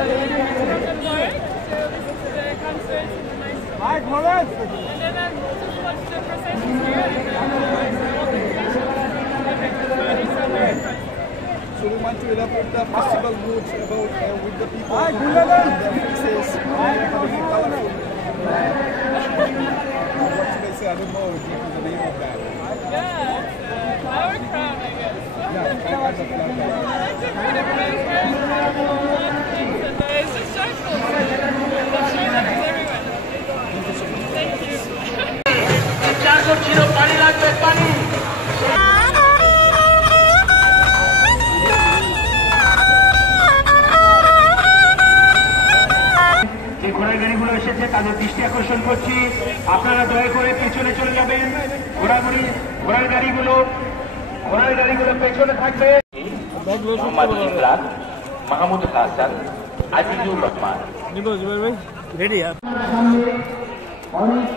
So we want to elaborate the festival moods about with the people and the faces having colorful. What should I say? I don't know the name of that. Yeah, flower crown, I guess. Yeah, kind of flower crown. It's a kind of really crown, things, and it's just joyful. I'm sure that is everyone. Thank you. যে ঘোড়ার গাড়িগুলো এসেছে তাদের দৃষ্টি আকর্ষণ করছি, আপনারা দয়া করে পেছনে চলে যাবেন। ঘোড়ার গাড়িগুলো পেছনে থাকবে। মোহাম্মদ ইমরান, মাহমুদ হাসান, আজিজুর রহমান। অনেক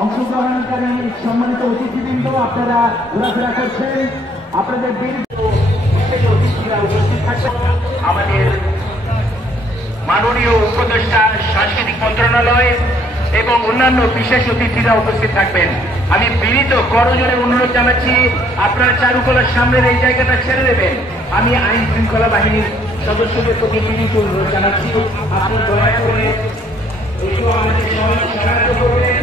অংশগ্রহণকারী সম্মানিত অতিথিবৃন্দ, আপনারা ঘোরাফেরা করছেন, আপনাদের অতিথিরা উপস্থিত থাকবেন। আমাদের মাননীয় উপদেষ্টা সাংস্কৃতিক মন্ত্রণালয় এবং অন্যান্য বিশেষ অতিথিরা উপস্থিত থাকবেন। আমি বিনীত করজোড়ে অনুরোধ জানাচ্ছি, আপনারা চারুকলার সামনের এই জায়গাটা ছেড়ে দেবেন। আমি আইন শৃঙ্খলা বাহিনীর সদস্যদের প্রতি বিনীত অনুরোধ জানাচ্ছি, আপনি দয়া করে একটু আমাদের সাহায্য করবেন।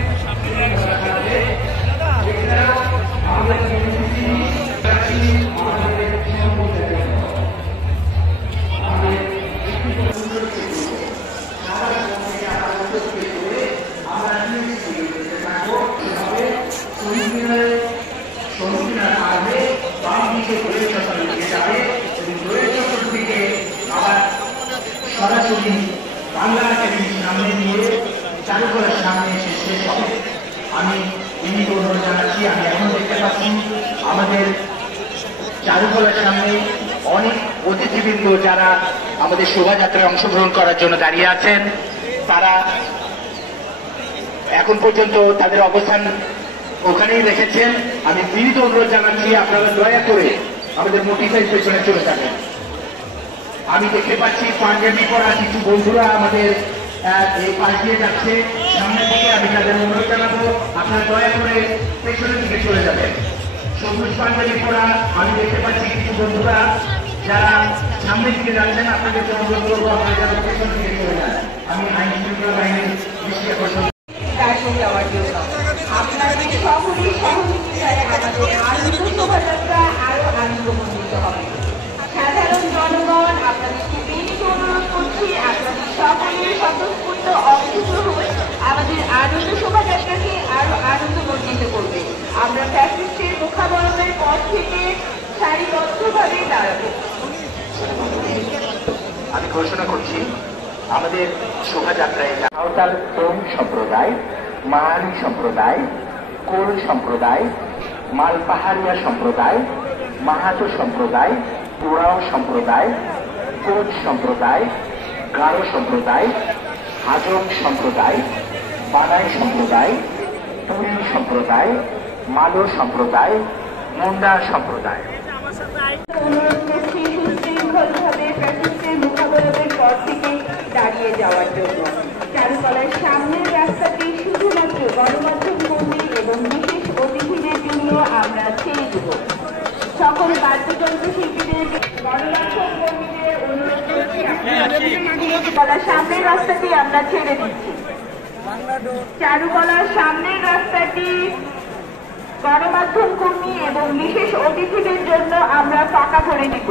সরাসরি বাংলা একাডেমির সামনে নিয়ে চারুকলার সামনে এসে শেষ হবে। আমি বিনীত অনুরোধ জানাচ্ছি, আমি এখন দেখতে পাচ্ছি আমাদের চারুকলার সামনে অনেক অতিথিবৃন্দ যারা আমাদের শোভাযাত্রায় অংশগ্রহণ করার জন্য দাঁড়িয়ে আছেন, তারা এখন পর্যন্ত তাদের অবস্থান ওখানেই রেখেছেন। আমি বিনীত অনুরোধ জানাচ্ছি, আপনারা দয়া করে আমাদের মোটিফাইড পেছনে চলে যাবেন। আমি দেখতে পাচ্ছি পাঞ্জাবি পরা কিছু বন্ধুরা আমাদের এই পাশ দিয়ে যাচ্ছে সামনের দিকে। আমি তাদের অনুরোধ জানাবো, আপনারা দয়া করে পেছনের দিকে চলে যাবেন। সবুজ পাঞ্জাবি পরা আমি দেখতে পাচ্ছি কিছু বন্ধুরা যারা সামনের দিকে যাচ্ছেন, আপনাদেরকে অনুরোধ করবো আপনারা যারা পেছনের দিকে চলে যান। আমি আইন শৃঙ্খলা বাহিনীর দৃষ্টি আকর্ষণ যাওয়ার জন্য আপনাদের সকলের সহযোগিতায় আমাদের আনন্দ শোভাযাত্রা আরো আনন্দমণ্ডিত হবে। সাধারণ জনগণ, আপনাদেরকে বিনীত অনুরোধ করছি, আপনাদের সকলের স্বতঃস্ফূর্ত অংশগ্রহণ আমাদের আনন্দ শোভাযাত্রাকে আরো আনন্দমণ্ডিত করবে। আমরা ফ্যাসিস্টের মুখাবরণের পথ থেকে সারিবদ্ধভাবে দাঁড়াবো। আমি ঘোষণা করছি, আমাদের শোভাযাত্রায় সাঁওতাল তোম সম্প্রদায়, মাহালি সম্প্রদায়, কোল সম্প্রদায়, মালপাহাড়িয়া সম্প্রদায়, মাহাতো সম্প্রদায়, উরাও সম্প্রদায়, কোচ সম্প্রদায়, গারো সম্প্রদায়, হাজং সম্প্রদায়, বানাই সম্প্রদায়, তুরি সম্প্রদায়, মালো সম্প্রদায়, মুন্ডা সম্প্রদায়। অনুরোধ করছি সুশৃঙ্খলভাবে ফ্যাসিস্টের মুখাবরণের পথ থেকে দাঁড়িয়ে যাওয়ার জন্য। চারুকলার সামনের রাস্তাটি শুধুমাত্র গণমাধ্যম কর্মী এবং বিশেষ অতিথিদের জন্য আমরা ছেড়ে দেব। সকল বাদ্যযন্ত্র শিল্পীদের, গণমাধ্যম কর্মীদের অনুরোধ করছি, চারুকলার সামনের রাস্তাটি আমরা ছেড়ে দিচ্ছি। চারুকলার সামনের রাস্তাটি গণমাধ্যম কর্মী এবং বিশেষ অতিথিদের জন্য আমরা ফাঁকা করে দিব।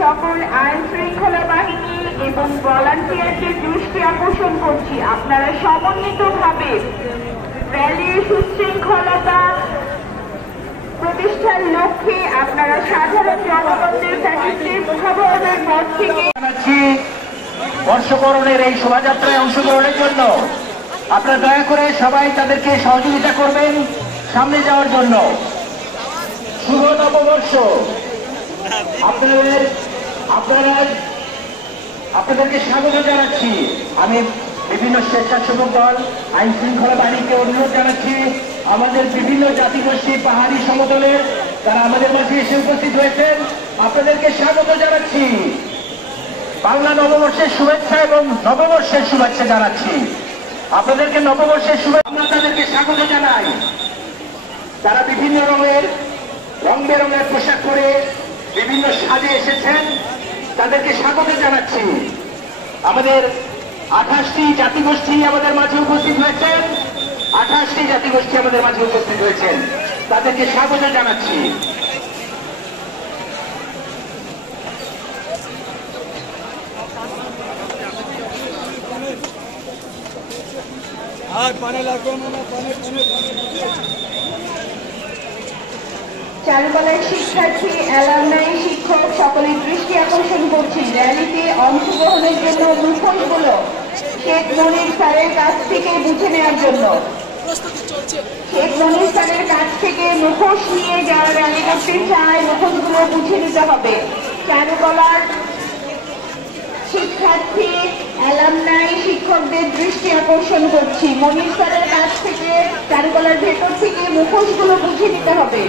সকল আইন শৃঙ্খলা বাহিনী এবং ভলান্টিয়ারদের দৃষ্টি আকর্ষণ করছি, আপনারা সমন্বিতভাবে র্যালির সুশৃঙ্খলতা প্রতিষ্ঠার লক্ষ্যে আপনারা সাধারণ জনগণদের ফ্যাসিস্টের মুখাবরণের পথ থেকে বর্ষবরণের এই শোভাযাত্রায় অংশগ্রহণের জন্য আপনারা দয়া করে সবাই তাদেরকে সহযোগিতা করবেন সামনে যাওয়ার জন্য। শুভ নববর্ষ। আপনাদেরকে স্বাগত জানাচ্ছি। আমি বিভিন্ন স্বেচ্ছাসেবক দল, আইন শৃঙ্খলা বাহিনীকে অনুরোধ জানাচ্ছি, আমাদের বিভিন্ন জাতিগোষ্ঠী পাহাড়ি সমতলের যারা আমাদের মাঝে এসে উপস্থিত হয়েছেন, আপনাদেরকে স্বাগত জানাচ্ছি। বাংলা নববর্ষের শুভেচ্ছা এবং নববর্ষের শুভেচ্ছা জানাচ্ছি। আপনাদেরকে নববর্ষের শুভেচ্ছা, আমরা তাদেরকে স্বাগত জানাই। তারা বিভিন্ন রং বেরঙের পোশাক পরে বিভিন্ন সাজে এসেছেন, তাদেরকে স্বাগত জানাচ্ছি। আমাদের 28টি জাতিগোষ্ঠী আমাদের মাঝে উপস্থিত হয়েছেন, 28টি জাতিগোষ্ঠী আমাদের মাঝে উপস্থিত হয়েছেন, তাদেরকে স্বাগত জানাচ্ছি। চারুকলার শিক্ষার্থী, অ্যালামনাই, শিক্ষক সকলের দৃষ্টি আকর্ষণ করছি র্যালিতে অংশগ্রহণের জন্য মুখোশগুলো শেখ মনির স্যারের কাছ থেকে বুঝে নেওয়ার জন্য। শেখ মনির স্যারের কাছ থেকে মুখোশ নিয়ে যারা র্যালি করতে চায় মুখোশগুলো বুঝে নিতে হবে। চারুকলার শিক্ষার্থী, অ্যালামনাই, শিক্ষকদের দৃষ্টি আকর্ষণ করছি, মনির স্যারের কাছ থেকে চারুকলার ভেতর থেকে মুখোশগুলো বুঝে নিতে হবে।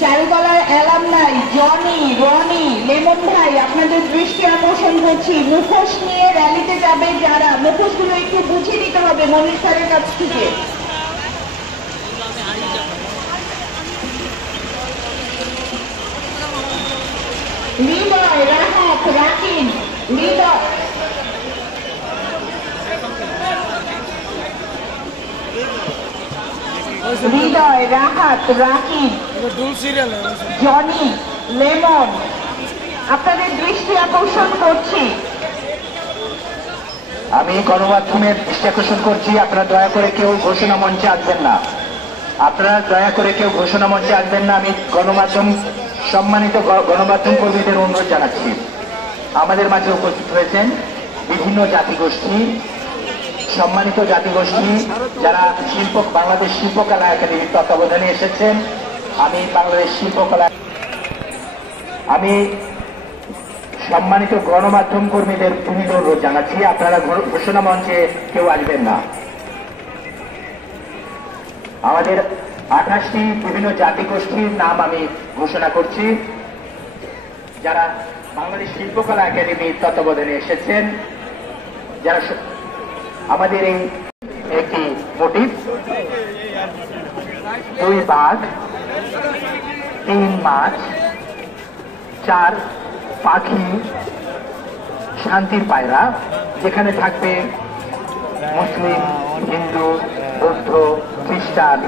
চারুকলার অ্যালামনাই, জনি, রনি, লেমন ভাই, আপনাদের দৃষ্টি আকর্ষণ করছি, মুখোশ নিয়ে র্যালিতে যাবে যারা, মুখোশগুলো একটু বুঝে নিতে হবে মনির স্যারের কাছ থেকে। হৃদয়, রাহাত, রাকিন, হৃদয়, হৃদয়, রাহাত, রাকিন, জনি, লেমন, আপনাদের দৃষ্টি আকর্ষণ করছি। আমি গণমাধ্যমের দৃষ্টি আকর্ষণ করছি, আপনারা দয়া করে কেউ ঘোষণা মঞ্চে আসবেন না, আপনারা দয়া করে কেউ ঘোষণা মঞ্চে আসবেন না। আমি সম্মানিত গণমাধ্যম কর্মীদের অনুরোধ জানাচ্ছি। আমাদের মাঝে উপস্থিত হয়েছেন বিভিন্ন জাতিগোষ্ঠী, সম্মানিত জাতিগোষ্ঠী যারা বাংলাদেশ শিল্পকলা একাডেমির তত্ত্বাবধানে এসেছেন। আমি সম্মানিত গণমাধ্যম কর্মীদের বিনীত অনুরোধ জানাচ্ছি, আপনারা ঘোষণা মঞ্চে কেউ আসবেন না। আমাদের 28টি বিভিন্ন জাতিগোষ্ঠীর নাম আমি ঘোষণা করছি যারা বাংলাদেশ শিল্পকলা একাডেমির তত্ত্বাবধানে এসেছেন। যারা আমাদের এই একটি মোটিভ, 2 বাঘ, 3 মাছ, 4 পাখি, শান্তির পায়রা, যেখানে থাকবে মুসলিম, হিন্দু, বৌদ্ধ, খ্রিস্টান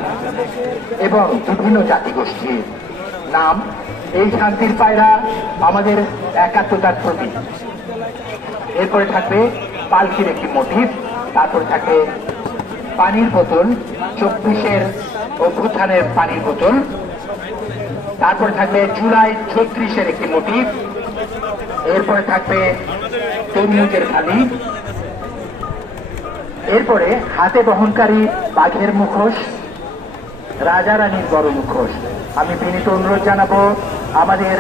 এবং বিভিন্ন জাতিগোষ্ঠীর নাম। এই শান্তির পায়রা আমাদের একাত্মতার প্রতীক। এরপরে থাকবে পালকির একটি মোটিভ, তারপরে থাকবে পানির বোতল, 24-এর অভ্যুত্থানের পানির বোতল, তারপরে থাকবে জুলাই 36-এর একটি মোটিভ, এরপরে থাকবে তরমুজের থালি, এরপরে হাতে বহনকারী বাঘের মুখোশ, রাজা রানীর বড় মুখোশ। আমি বিনীত অনুরোধ জানাবো আমাদের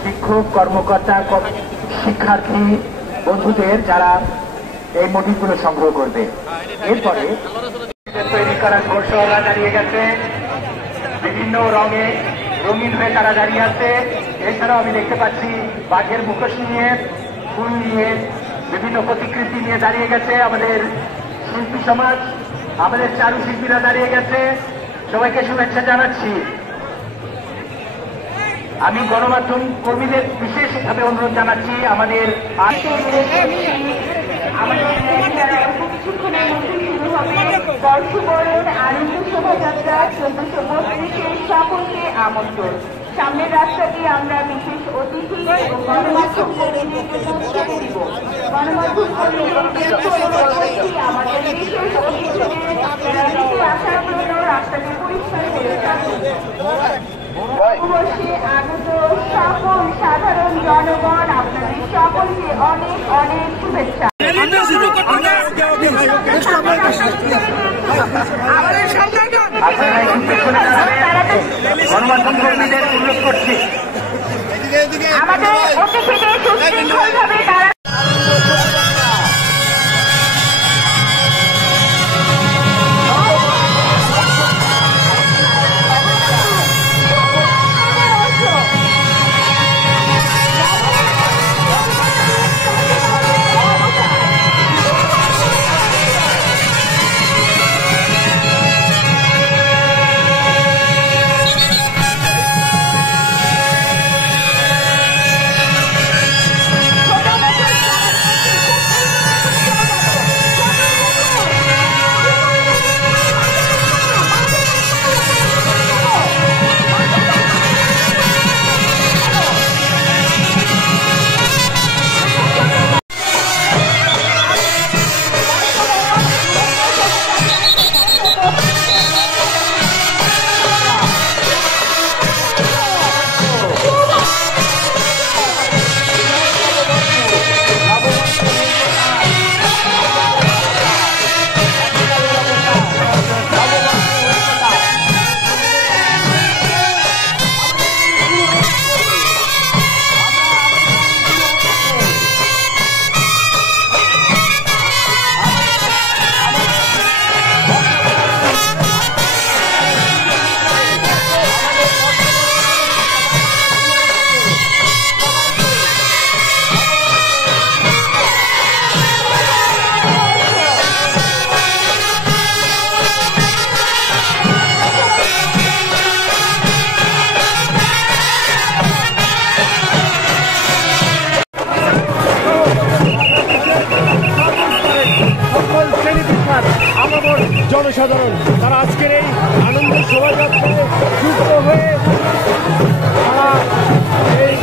শিক্ষক, কর্মকর্তা, শিক্ষার্থী বন্ধুদের যারা এই মোটিভগুলো সংগ্রহ করবে। এরপরে তৈরি করা ঘোষণা দাঁড়িয়ে গেছে, বিভিন্ন রঙে রঙিন হয়ে তারা দাঁড়িয়ে আছে। এছাড়াও আমি দেখতে পাচ্ছি বাঘের মুখোশ নিয়ে, ফুল নিয়ে, বিভিন্ন প্রতিকৃতি নিয়ে দাঁড়িয়ে গেছে আমাদের শিল্পী সমাজ, আমাদের চারুশিল্পীরা দাঁড়িয়ে গেছে। সবাইকে শুভেচ্ছা জানাচ্ছি। আমি গণমাধ্যম কর্মীদের বিশেষভাবে অনুরোধ জানাচ্ছি আমাদের কিছুক্ষণের মধ্যে শুরু হবে বর্ষবরণ আনন্দ শোভাযাত্রা 1432-এর সকলকে আমন্ত্রণ। সামনের রাস্তাটি আমরা বিশেষ অতিথি এবং গণমাধ্যম কর্মীদের জন্য ছেড়ে দিব। গণমাধ্যম কর্মীদের আমাদের বিশেষ অতিথিদের র্যালিতে আসার জন্য রাস্তাটি পরিষ্কার করে থাকুন। বসে আগত সকল সাধারণ জনগণ, আপনাদের সকলকে অনেক অনেক শুভেচ্ছা। গণমাধ্যম কর্মীদের অনুরোধ করছি আমাদের অতিথিদের সুশৃঙ্খলভাবে তারা তারা আজকের এই আনন্দ শোভাযাত্রায় যুক্ত হয়ে তারা এই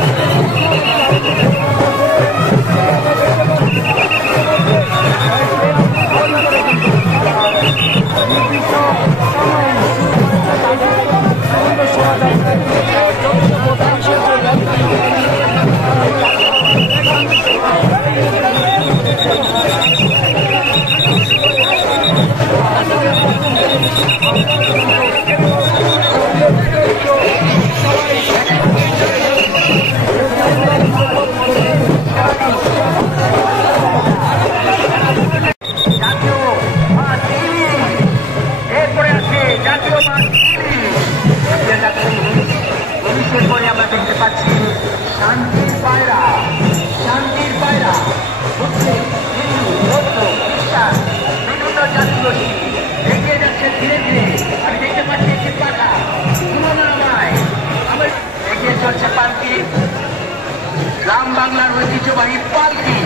গ্রাম বাংলার ঐতিহ্যবাহী পালকি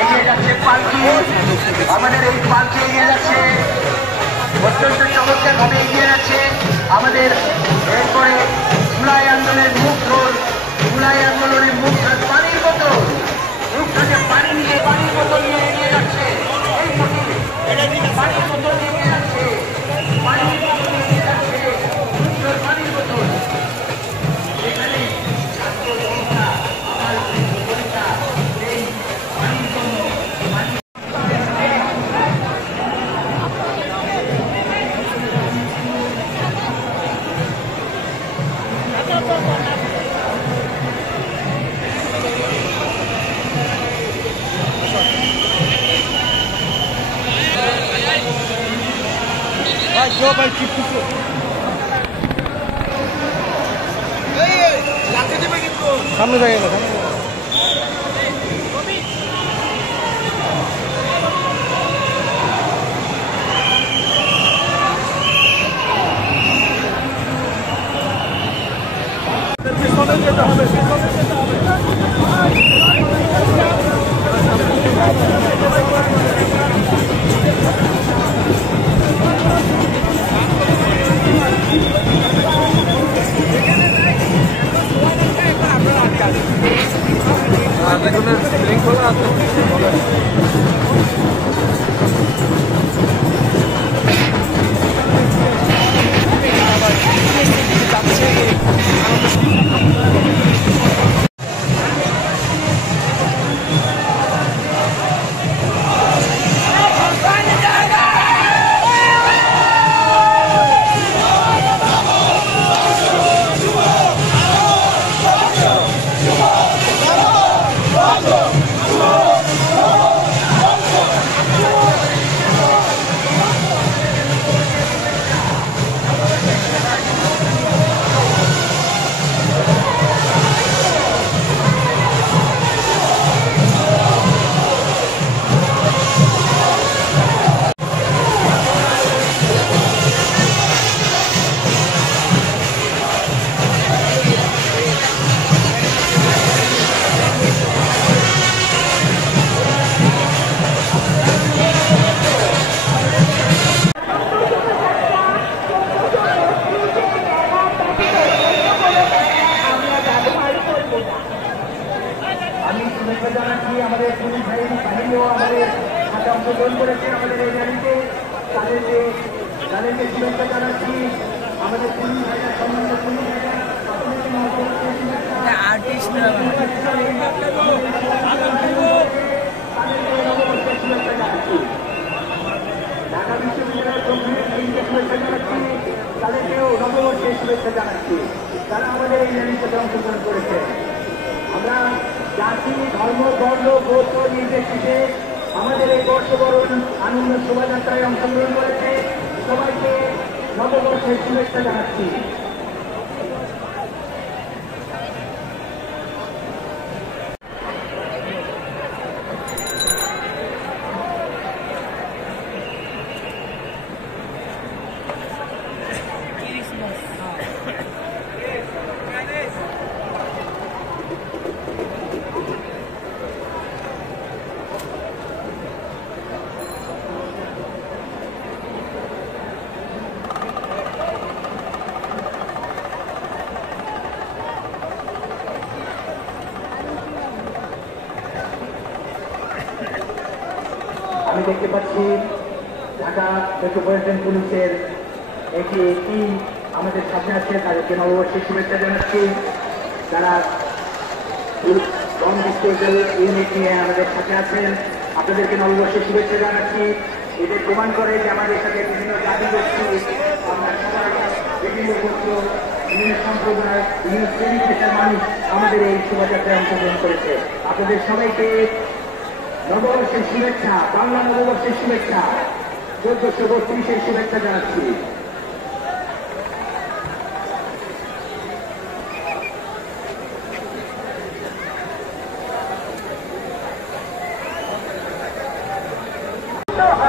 এগিয়ে যাচ্ছে। পালকি আমাদের এই পালকি এগিয়ে যাচ্ছে, অত্যন্ত চমৎকার ভাবে এগিয়ে যাচ্ছে আমাদের। এরপরে জুলাই আন্দোলনের মুখ ধর, জুলাই আন্দোলনের মুখ ধর পানির বোতল, মুখ ধরে পানি নিয়ে পানির বোতল নিয়ে এগিয়ে যাচ্ছে। এই পানির বোতল নিয়ে এগিয়ে যাচ্ছে, পানির বোতল নিয়ে এগিয়ে যাচ্ছে, মুখ ধর পানির বোতল। এখানে ছাত্র জনতা আমার পরীক্ষা এই পানির জন্য সামনে জায়গা না পিছনে যেতে হবে, পিছনে যেতে হবে। আমাদের পুলিশ বাহিনীও আমাদের সাথে অংশগ্রহণ করেছে আমাদের এই র্যালিতে। তাদেরকে শুভেচ্ছা জানাচ্ছি। আমাদের পুলিশ ভাইরা, সম্মানিত পুলিশ ভাইরা, ঢাকা বিশ্ববিদ্যালয়ের শুভেচ্ছা জানাচ্ছি, তাদেরকেও নববর্ষের শুভেচ্ছা জানাচ্ছি, তারা আমাদের এই র্যালিতে অংশগ্রহণ করেছে। আমরা জাতি, ধর্ম, বর্ণ, গোত্র নির্বিশেষে আমাদের এই বর্ষবরণ আনন্দ শোভাযাত্রায় অংশগ্রহণ করেছে। সবাইকে নববর্ষের শুভেচ্ছা জানাচ্ছি। দেখতে পাচ্ছি ঢাকা মেট্রোপলিটন পুলিশের একটি টিম আমাদের সাথে আছে, তাদেরকে নববর্ষের শুভেচ্ছা জানাচ্ছি। তারা বম ডিসপোজাল ইউনিট নিয়ে আমাদের সাথে আছেন, আপনাদেরকে নববর্ষের শুভেচ্ছা জানাচ্ছি। এদের প্রমাণ করে যে আমাদের সাথে বিভিন্ন জাতিগোষ্ঠী, আমরা সবাই বিভিন্ন গোত্র, বিভিন্ন সম্প্রদায়, বিভিন্ন শ্রেণী পেশার মানুষ আমাদের এই শোভাযাত্রায় অংশগ্রহণ করেছে। আপনাদের সবাইকে নববর্ষের শুভেচ্ছা, বাংলা নববর্ষের শুভেচ্ছা, 1432-এর শুভেচ্ছা জানাচ্ছি।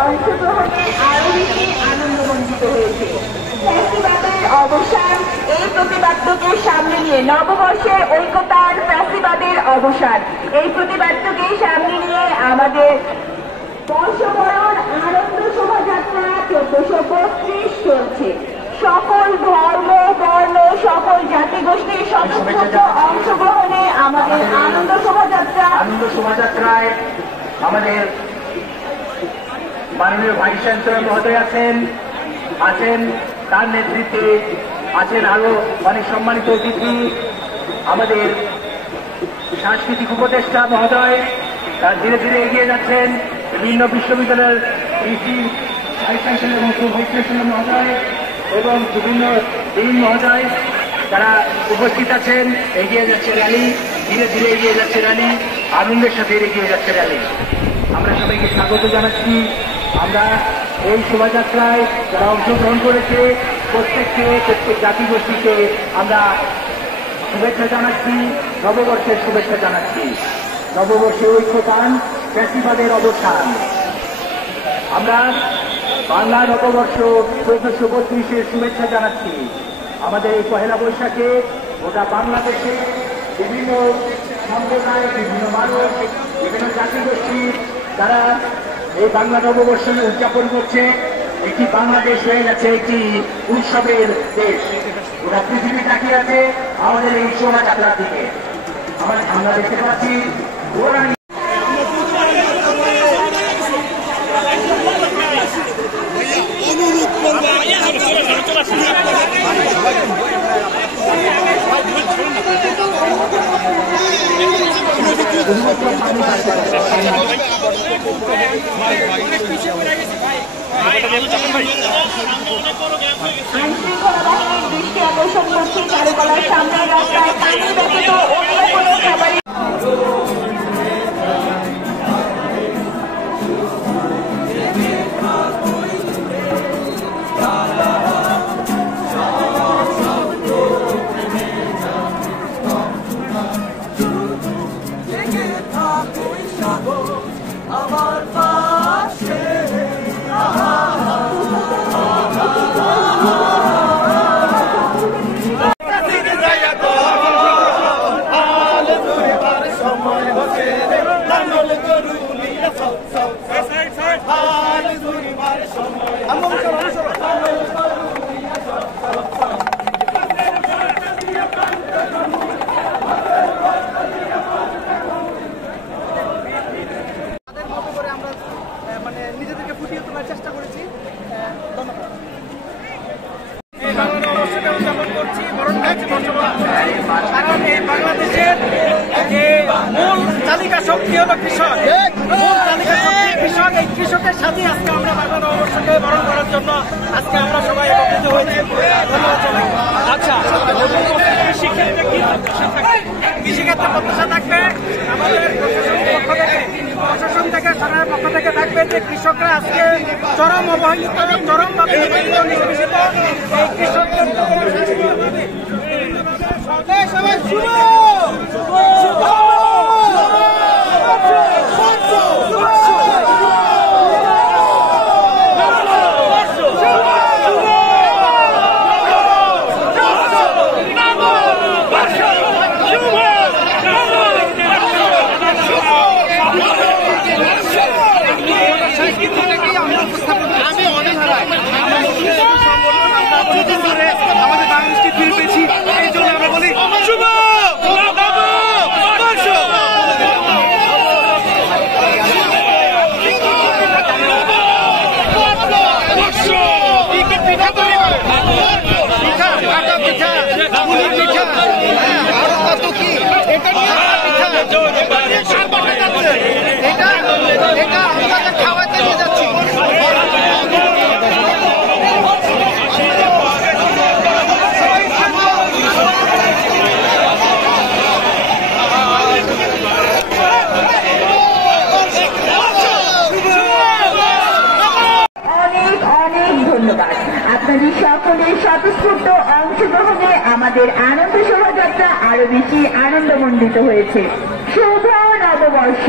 অংশগ্রহণে আরো বেশি আনন্দমণ্ডিত হয়েছে। ফ্যাসিবাদের অবসান, এই প্রতিবাদ্যকে সামনে নিয়ে নববর্ষের ঐক্যতার ফ্যাসিবাদের অবসান, এই প্রতিবাদ্যকে সামনে নিয়ে আমাদের বর্ষবরণ আনন্দ শোভাযাত্রা 1432 চলছে। সকল ধর্ম, বর্ণ, সকল জাতিগোষ্ঠীর সদস্য অংশগ্রহণে আমাদের আনন্দ শোভাযাত্রায় আমাদের মাননীয় ভাইস চ্যান্সেলর মহোদয় আছেন, তার নেতৃত্বে আছেন আরো অনেক সম্মানিত অতিথি, আমাদের সাংস্কৃতিক উপদেষ্টা মহোদয়, তার ধীরে ধীরে এগিয়ে যাচ্ছেন, বিভিন্ন বিশ্ববিদ্যালয়ের ভাইস চ্যান্সেলর এবং ভাইস চ্যান্সেলর মহোদয় এবং বিভিন্ন ডিন মহোদয়, তারা উপস্থিত আছেন। এগিয়ে যাচ্ছে র্যালি, ধীরে ধীরে এগিয়ে যাচ্ছে র্যালি, আনন্দের সাথে এগিয়ে যাচ্ছে র্যালি। আমরা সবাইকে স্বাগত জানাচ্ছি। আমরা এই শোভাযাত্রায় যারা অংশগ্রহণ করেছে প্রত্যেক জাতিগোষ্ঠীকে আমরা শুভেচ্ছা জানাচ্ছি, নববর্ষের শুভেচ্ছা জানাচ্ছি। নববর্ষে ঐক্যতান, ফ্যাসিবাদের অবসান। আমরা বাংলা নববর্ষ 1432-এর শুভেচ্ছা জানাচ্ছি। আমাদের এই পহেলা বৈশাখে গোটা বাংলাদেশে বিভিন্ন সম্প্রদায়, বিভিন্ন মানুষ, বিভিন্ন জাতিগোষ্ঠী তারা এই বাংলা নববর্ষ উদযাপন করছে। একটি বাংলাদেশ হয়ে গেছে একটি উৎসবের দেশ। গোটা পৃথিবী তাকিয়ে আছে আমাদের এই শোভাযাত্রার দিকে। আমরা দেখতে পাচ্ছি আইনশৃঙ্খলা বাহিনীর দৃষ্টি আকর্ষণ করছে চারুকলার সামনের রাস্তায় পানি ব্যতীত অন্য কোনো খাবারের নিজেদেরকে ফুটিয়ে তোলার চেষ্টা করেছি। ধন্যবাদ। কারণ এই বাংলাদেশের যে মূল চালিকা শক্তি হলো কৃষক, মূল চালিকা শক্তি কৃষক। এই কৃষকের সাথে আজকে আমরা বাংলা নববর্ষকে বরণ করার জন্য আজকে আমরা সবাই একত্রিত হয়েছি। ধন্যবাদ সবাই। আচ্ছা, কৃষিক্ষেত্রে কি কৃষিক্ষেত্রে প্রত্যাশা থাকবে আমাদের প্রশাসন থেকে সরকারের পক্ষ থেকে থাকবে যে কৃষকরা আজকে চরম অবহেলিত, চরমভাবে নিষ্পেষিত। এই কৃষকদের সবাই শুনো আমাদের বাংলাদেশকে ফিরে পেয়েছি, এই জন্য আমরা বলি শুভ নববর্ষ। সকলের স্বতঃস্ফূর্ত অংশগ্রহণে আমাদের আনন্দ শোভাযাত্রা আরো বেশি আনন্দমণ্ডিত হয়েছে। শুভ নববর্ষ।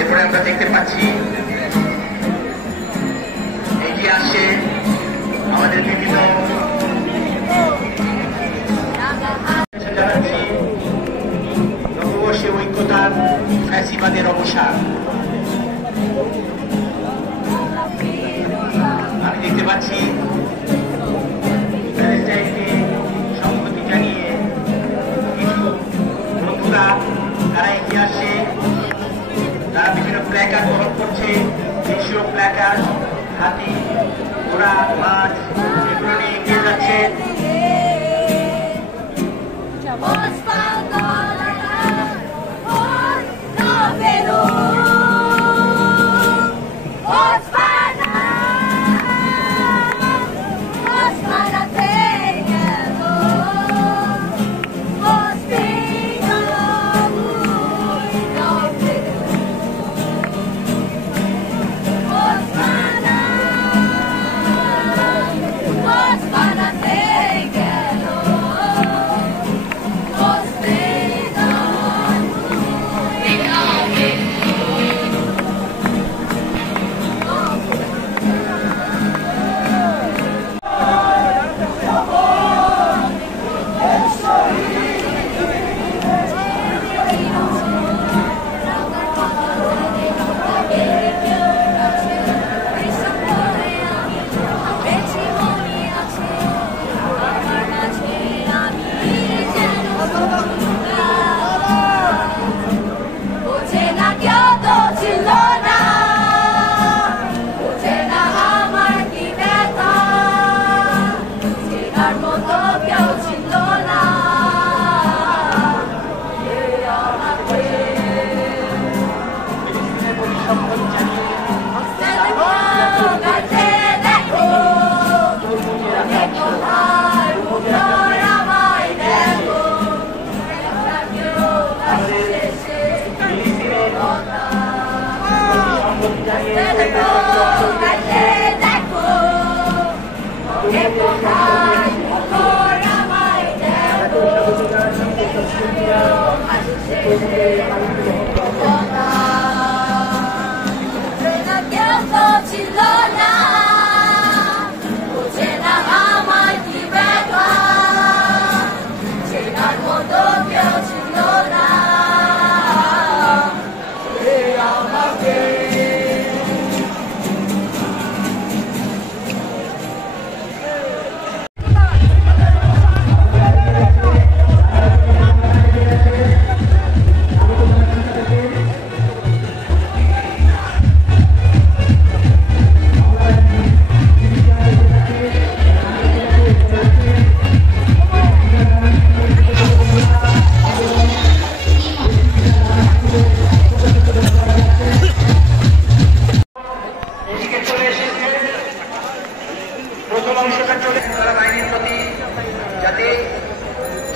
এরপরে আমরা দেখতে পাচ্ছি এগিয়ে আসছে আমাদের বিভিন্ন জানাচ্ছি নববর্ষে ঐক্যতার ফ্যাসিবাদের অবসান। আমি দেখতে পাচ্ছি প্যালেস্টাইনকে সংহতি জানিয়ে কিছু বন্ধুরা তারা এগিয়ে আসছে, তারা বিভিন্ন প্ল্যাকার্ড গ্রহণ করছে, দেশীয় প্ল্যাকার্ড, হাতি, ঘোড়া, মাছ এগুলো নিয়ে এগিয়ে যাচ্ছে।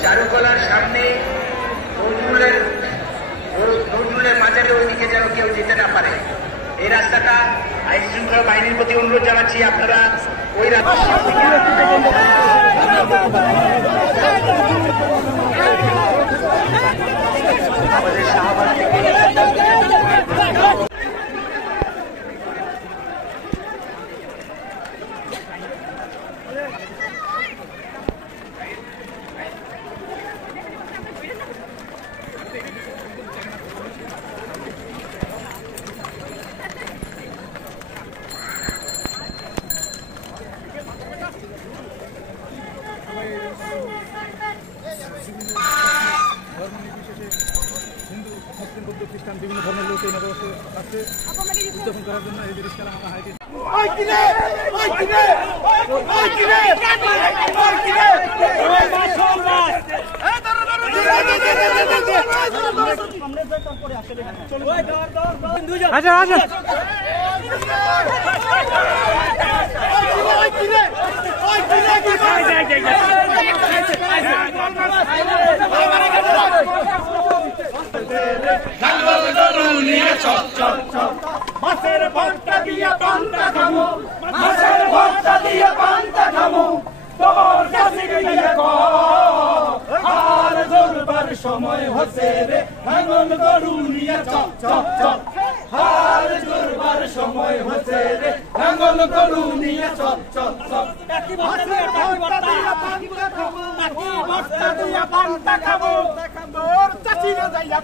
চারুকলার সামনে নজরুলের মাজারে ওইদিকে যেন কেউ যেতে না পারে। এই রাস্তাটা আইন শৃঙ্খলা বাহিনীর প্রতি অনুরোধ জানাচ্ছি, আপনারা ওই রাস্তা আমাদের শাহবাগ থেকে সাথে উদযাপন করার জন্য এই দেশ খেলা আমরা হাইতে আচ্ছা আচ্ছা মাছের ভর্তা দিয়ে পান্তা খামো, মাছের ভর্তা দিয়ে পান্তা খামো, তোমার কাছে গিয়ে আর ধরবার সময় হচ্ছে রে ভাঙন গরু নিয়ে চপ চপ চপ, আর ধরবার সময় হচ্ছে রে ভাঙন গরু নিয়ে চপ চপ চপ। মাছের ভর্তা দিয়ে পান্তা খাবো, ভর্তা দিয়ে পান্তা খাবো, তোর চাচিরা যাইয়া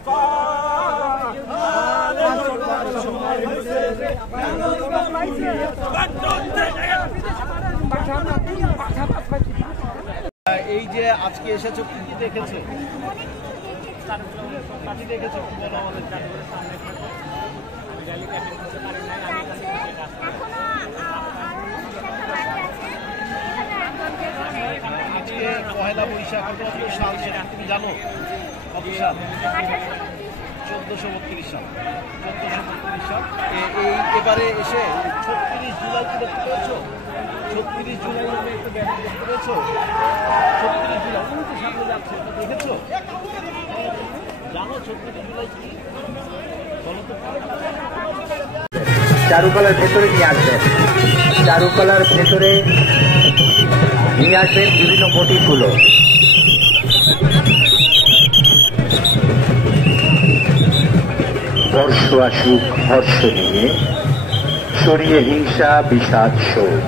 এই যে আজকে এসেছো কি কি দেখেছো? কি দেখেছো বলো আমাদের সামনে আজকে পহেলা বৈশাখ কত সাল সেটা তুমি জানো? কত সাল? 1432 সাল। 1432 সাল। এই এবারে এসে 36 জুলাই কি দেখতে পেয়েছো? 36 জুলাই নামে একটা ব্যানার দেখতে পেয়েছো? 36 জুলাই ওই তো সামনে যাচ্ছে, এটা দেখেছো? জানো 36 জুলাই কি? বলো তো। চারুকলার ভেতরে নিয়ে আসবেন, চারুকলার ভেতরে নিয়ে আসবেন বিভিন্ন মোটিভগুলো। বর্ষ আসুক হর্ষ নিয়ে, সরিয়ে হিংসা বিষাদ শোক,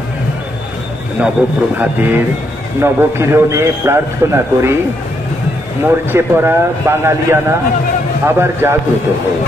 নবপ্রভাতের নবকিরণে প্রার্থনা করি, মরচে পড়া বাঙালিয়ানা আবার জাগ্রত হোক।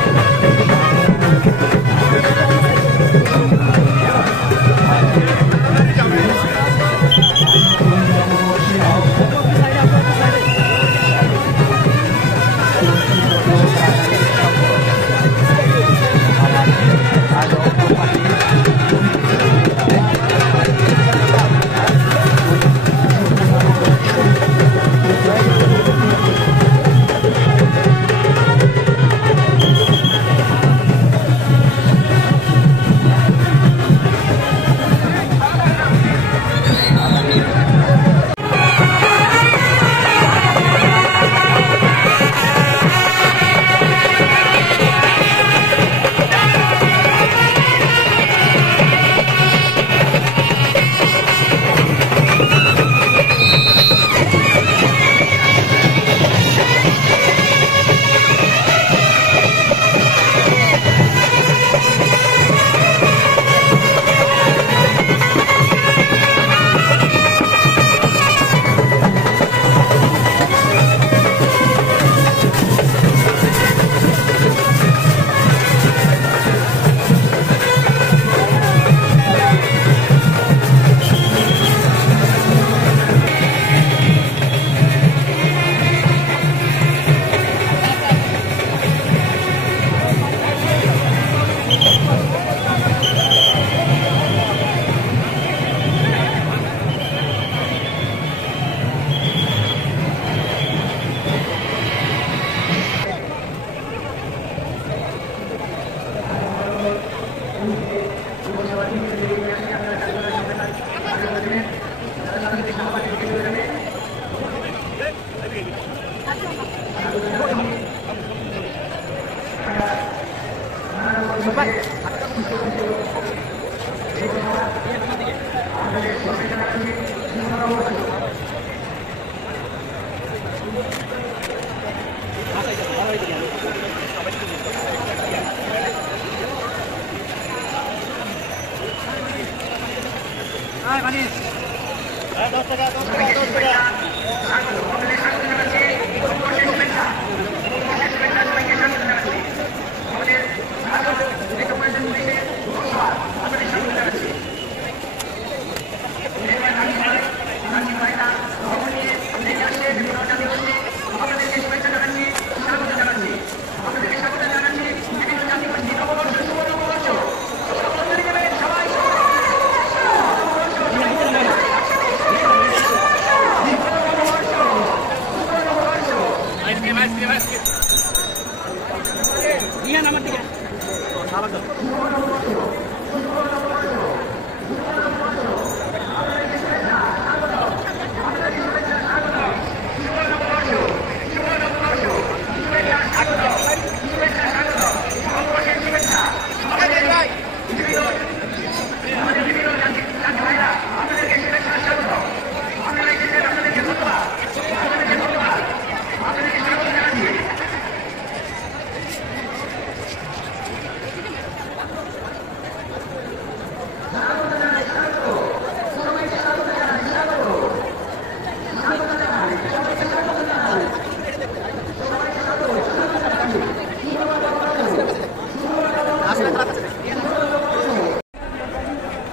আমাদেরকে স্বাগত জানাচ্ছি বিভিন্ন জাতি গোষ্ঠী নববর্ষ শুভ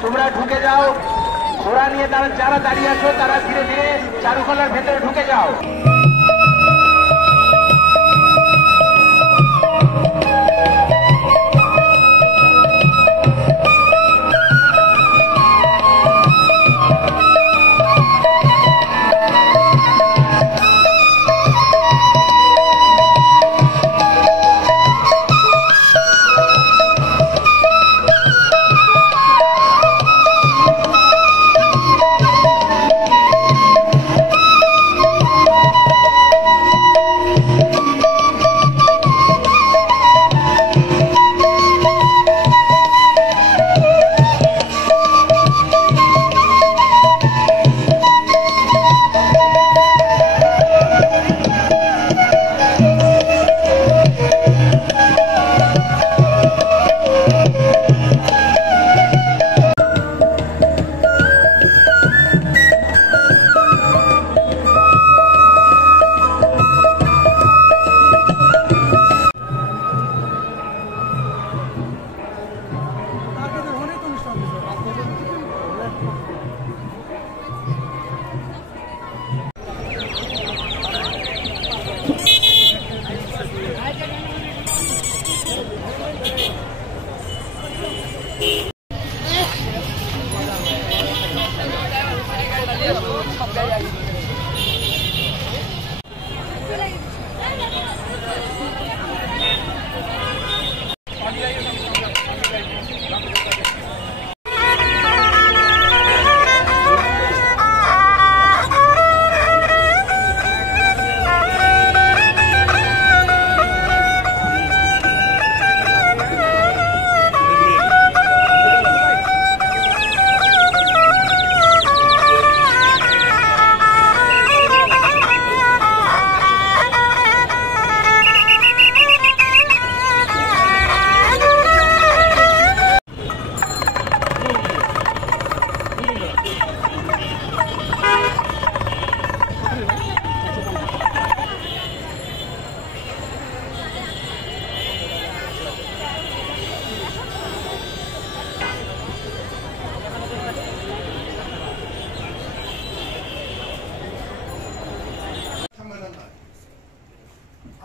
তোমরা ঢুকে যাও, ঘোড়া নিয়ে যারা দাঁড়িয়ে আছো তারা ধীরে ধীরে চারুকলার ভেতরে ঢুকে যাও।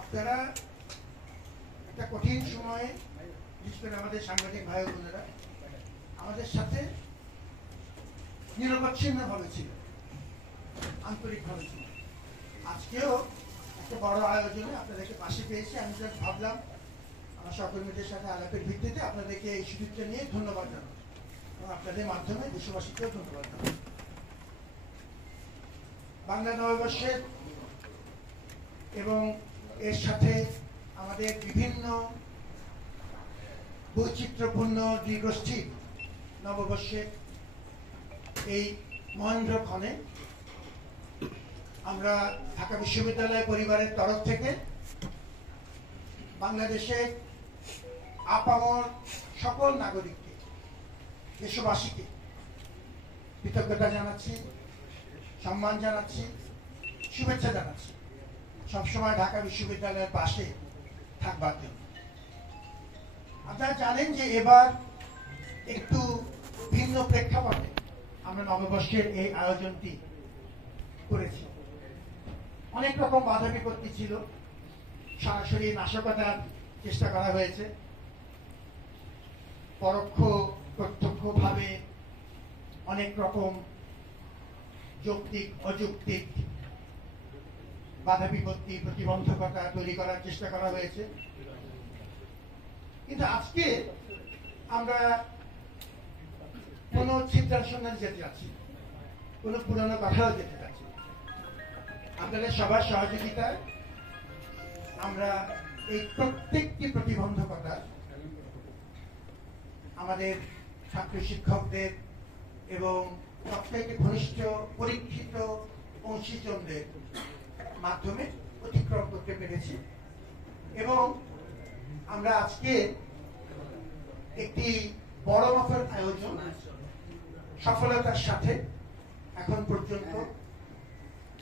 আপনারা একটা কঠিন সময়ে বিশেষ করে আমাদের সাংবাদিক ভাই বোনেরা আমাদের সাথে নিরবচ্ছিন্নভাবে ছিল, আন্তরিকভাবে ছিল। আজকেও একটা বড় আয়োজনে আপনাদেরকে পাশে পেয়েছি। আমি জাস্ট ভাবলাম আমার সহকর্মীদের সাথে আলাপের ভিত্তিতে আপনাদেরকে এই সুযোগটা নিয়ে ধন্যবাদ জানাবো এবং আপনাদের মাধ্যমে দেশবাসীকেও ধন্যবাদ জানাবো। বাংলা নববর্ষের এবং এর সাথে আমাদের বিভিন্ন বৈচিত্র্যপূর্ণ দীর্ঘস্থির নববর্ষের এই মহেন্দ্রক্ষণে আমরা ঢাকা বিশ্ববিদ্যালয় পরিবারের তরফ থেকে বাংলাদেশের আপামর সকল নাগরিককে, দেশবাসীকে কৃতজ্ঞতা জানাচ্ছি, সম্মান জানাচ্ছি, শুভেচ্ছা জানাচ্ছি সবসময় ঢাকা বিশ্ববিদ্যালয়ের পাশে থাকবার জন্য। আপনারা জানেন যে এবার একটু ভিন্ন প্রেক্ষাপটে আমরা নববর্ষের এই আয়োজনটি করেছি। অনেক রকম বাধা বিপত্তি ছিল, সরাসরি নাশকতার চেষ্টা করা হয়েছে, পরোক্ষ প্রত্যক্ষভাবে অনেক রকম যৌক্তিক অযৌক্তিক বাধা বিপত্তি প্রতিবন্ধকতা তৈরি করার চেষ্টা করা হয়েছে। কিন্তু আজকে আমরা কোনো চিন্তার সন্ধানে যেতে যাচ্ছি, কোনো পুরনো কথাও যেতে যাচ্ছি। আপনাদের সবার সহযোগিতায় আমরা এই প্রত্যেকটি প্রতিবন্ধকতা আমাদের ছাত্র শিক্ষকদের এবং সবথেকে ঘনিষ্ঠ পরীক্ষিত অংশীজনদের মাধ্যমে অতিক্রম করতে পেরেছি এবং আমরা আজকে একটি বড় মাপের আয়োজন সফলতার সাথে এখন পর্যন্ত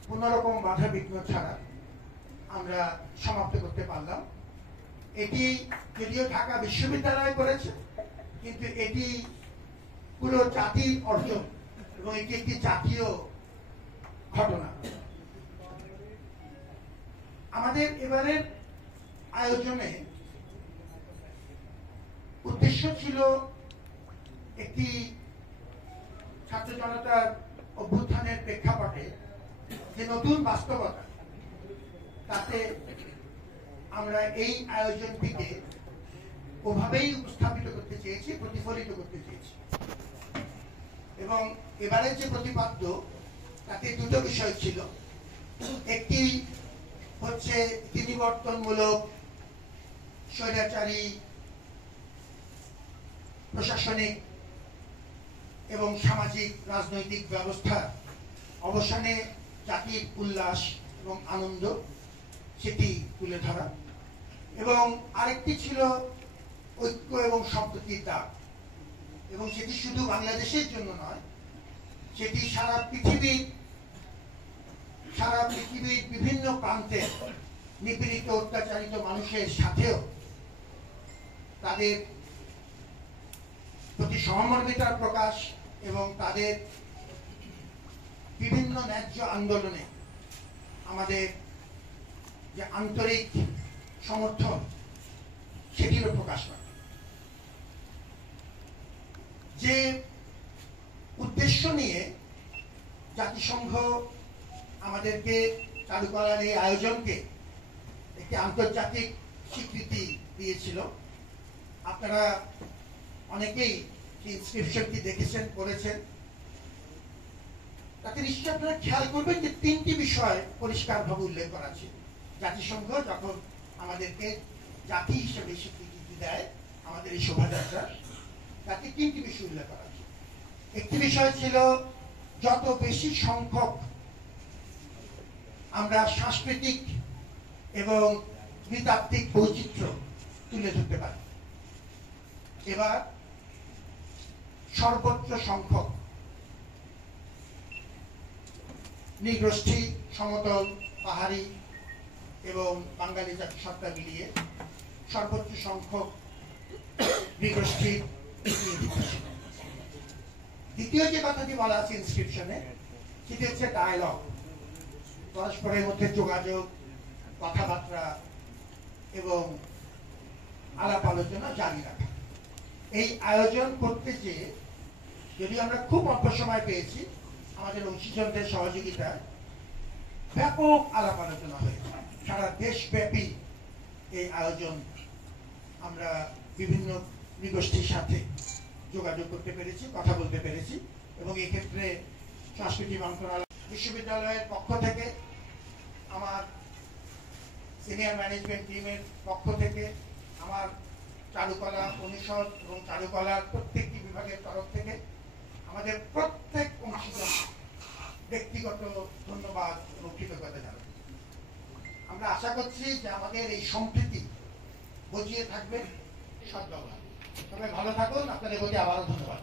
কোনো রকম বাধা বিঘ্ন ছাড়া আমরা সমাপ্ত করতে পারলাম। এটি যদিও ঢাকা বিশ্ববিদ্যালয় করেছে, কিন্তু এটি পুরো জাতির অর্জন এবং এটি একটি জাতীয় ঘটনা। আমাদের এবারের আয়োজনে উদ্দেশ্য ছিল একটি ছাত্র জনতার অভ্যুত্থানের প্রেক্ষাপটে যে নতুন বাস্তবতা, তাতে আমরা এই আয়োজনটিকে ওভাবেই উপস্থাপিত করতে চেয়েছি, প্রতিফলিত করতে চেয়েছি। এবং এবারের যে প্রতিপাদ্য তাতে দুটো বিষয় ছিল। একটি হচ্ছে নিবর্তনমূলক স্বৈরাচারী প্রশাসনিক এবং সামাজিক রাজনৈতিক ব্যবস্থা অবসানে জাতির উল্লাস এবং আনন্দ, সেটি তুলে ধরা। এবং আরেকটি ছিল ঐক্য এবং সম্প্রীতির ডাক, এবং সেটি শুধু বাংলাদেশের জন্য নয়, সেটি সারা পৃথিবীর বিভিন্ন প্রান্তে নিপীড়িত অত্যাচারিত মানুষের সাথেও তাদের প্রতি সহমর্মিতার প্রকাশ এবং তাদের বিভিন্ন ন্যায্য আন্দোলনে আমাদের যে আন্তরিক সমর্থন, সেটিরও প্রকাশ পায়। যে উদ্দেশ্য নিয়ে জাতিসংঘ আমাদেরকে চালু করার এই আয়োজনকে একটি আন্তর্জাতিক স্বীকৃতি দিয়েছিল, আপনারা অনেকেই ইনস্ক্রিপশনটি দেখেছেন, পড়েছেন। তাতে নিশ্চয়ই আপনারা খেয়াল করবেন যে তিনটি বিষয় পরিষ্কারভাবে উল্লেখ করা ছিল। জাতিসংঘ যখন আমাদেরকে জাতি হিসেবে স্বীকৃতি দেয় আমাদের এই শোভাযাত্রা, তাতে তিনটি বিষয় উল্লেখ করা ছিল। একটি বিষয় ছিল যত বেশি সংখ্যক আমরা সাংস্কৃতিক এবং নৃতাত্ত্বিক বৈচিত্র্য তুলে ধরতে পারি। এবার সর্বোচ্চ সংখ্যক নৃগোষ্ঠী, সমতল, পাহাড়ি এবং বাঙালি জাতিসত্তা মিলিয়ে সর্বোচ্চ সংখ্যক নৃগোষ্ঠীর প্রতিনিধিত্ব ছিল। দ্বিতীয় যে কথাটি বলা আছে ইনস্ক্রিপশনে, সেটি হচ্ছে ডায়ালগ, পরস্পরের মধ্যে যোগাযোগ, কথাবার্তা এবং আলাপ আলোচনা জারি রাখা। এই আয়োজন করতে যেয়ে যদি আমরা খুব অল্প সময় পেয়েছি, আমাদের অংশীজনদের সহযোগিতায় ব্যাপক আলাপ আলোচনা হয়েছে। সারা দেশব্যাপী এই আয়োজন আমরা বিভিন্ন নৃগোষ্ঠীর সাথে যোগাযোগ করতে পেরেছি, কথা বলতে পেরেছি। এবং এক্ষেত্রে সংস্কৃতি মন্ত্রণালয়, বিশ্ববিদ্যালয়ের পক্ষ থেকে, আমার সিনিয়র ম্যানেজমেন্ট টিমের পক্ষ থেকে, আমার চারুকলা অনুষদ এবং চারুকলার প্রত্যেকটি বিভাগের তরফ থেকে আমাদের প্রত্যেক অংশীজন ব্যক্তিগত ধন্যবাদ এবং কৃতজ্ঞতা জানাই। আমরা আশা করছি যে আমাদের এই সম্প্রীতি বজিয়ে থাকবে সদ্ব্যবহার। সবাই ভালো থাকুন, আপনাদের প্রতি আবারও ধন্যবাদ।